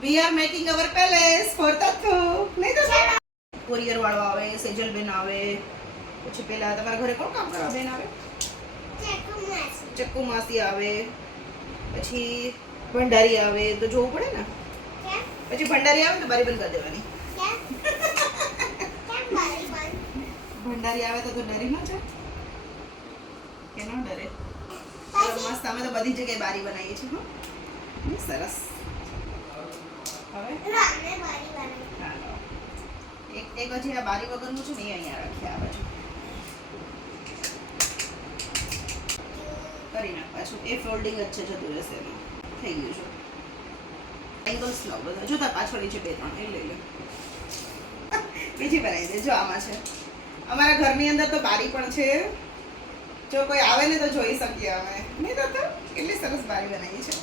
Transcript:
We are making our palace for Tattu. નહીં તો courier વાળો આવે, સેજલ બેન આવે, પછી પેલા તમારા ઘરે કોણ કામ કરવા બેન આવે? ચક્કુ માસી આવે, પછી ભંડારી આવે તો જોવું પડે ને. પછી ભંડારી આવે તો બારી બંધ કરી દેવાની. ભંડારી આવે તો ડરી ન જાય કે ન ડરે? મસ્ત અમે તો બધી જગ્યાએ બારી બનાવીએ છીએ. હો સરસ. હવે એક હજી આ બારી વગરનું છે ને એ અહીંયા રાખ્યા આ બાજુ કરી નાખ. પાછું એ ફોલ્ડિંગ જ છે, જતું રહેશે એમાં. થઈ ગયું છે. એંગલ્સ લો બધા. જો તાર પાછળ છે 2-3 એ લઈ લે. બીજી બનાવી દે. જો આમાં છે અમારા ઘરની અંદર તો બારી પણ છે. જો કોઈ આવે ને તો જોઈ શકીએ અમે. નહીં તો કેટલી સરસ બારી બનાવી છે.